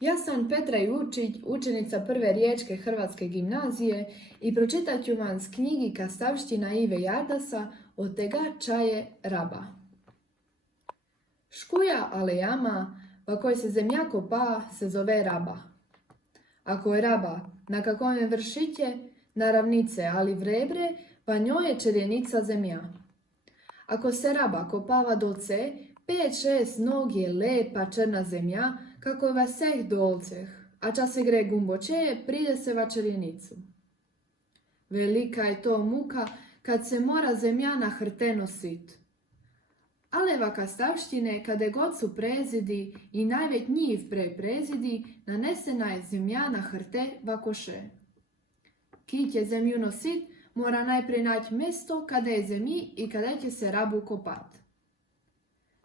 Ja sam Petra Jurčić, učenica prve riječke hrvatske gimnazije i pročitat ću vam s knjigi Kastavština Ive Jardasa Od tega čaje raba. Škuja ale jama, pa koj se zemlja kopa, se zove raba. Ako je raba, na kakome vršiće, na ravnice, ali vrebre, pa njoj je čerjenica zemlja. Ako se raba kopava dolce, 5-6 nog je lepa črna zemlja, kako vaseh dolceh, a čas se gre gumbočeje, pride se va čerjenicu. Velika je to muka, kad se mora zemlja na hrte nosit. Ale va kastavštine, kade god su prezidi i najvet njiv prezidi, nanesena je zemlja na hrte va koše. Ki će zemlju nosit, mora najprije naći mjesto kada je zemlji i kada će se rabu kopat.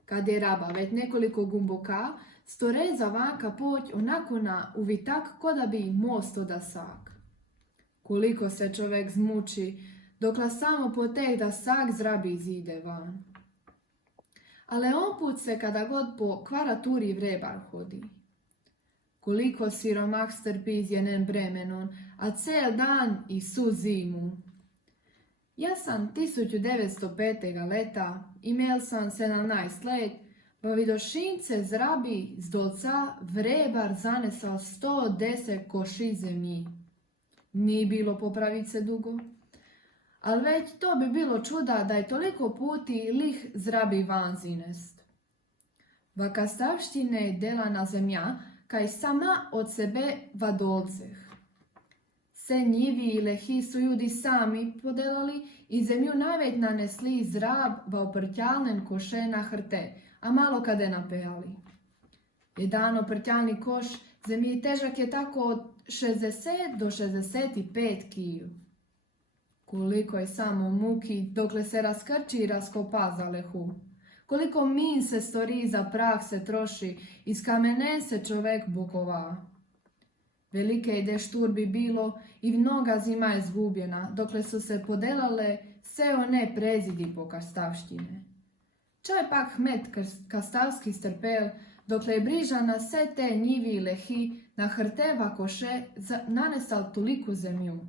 Kad je raba već nekoliko gumboka, storeza vanka poć onako na uvitak ko da bi most oda sak. Koliko se čovjek zmuči, dokla samo poteh da sak zrabi izide van. Ale on put se kada god po kvaraturi vrebar hodi. Koliko siromah strpi izjenen bremenon, a cel dan i su zimu. Ja sam 1905. leta, imel sam 17 let, pa vidošince zrabi z dolca vrebar zanesao 110 koši zemlji. Nije bilo popravice dugo, ali već to bi bilo čuda da je toliko puti lih zrabi van zinest. Va kastavštine je delana zemlja, kaj sama od sebe va dolceh. Se njivi i lehi su ljudi sami podelali i zemlju najveć nanesli zrab va oprtjalnen koše na hrte, a malo kade napejali. Jedan oprtjalni koš zemlji težak je tako od 60 do 65 kiju. Koliko je samo muki dokle se raskrči i raskopa za lehu. Koliko min se stori za prah se troši, iz kamene se čovek bukova. Velike je deštur bi bilo i mnoga zima je zgubljena, dokle su se podelale sve one prezidi po kastavštine. Čaj pak hmet kastavski strpel, dokle je briža na sve te njivi i lehi, na hrteva koše nanesal toliku zemlju.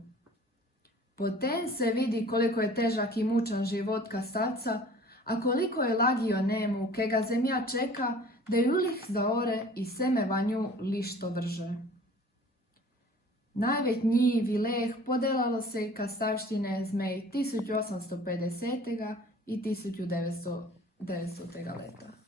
Potem se vidi koliko je težak i mučan život kastavca, a koliko je lagio nemu, ke ga zemlja čeka, da ju lih zaore i seme vanju lišto vrže. Najveć njiv i leh podelalo se kastavštine zmej 1850. i 1900. leta.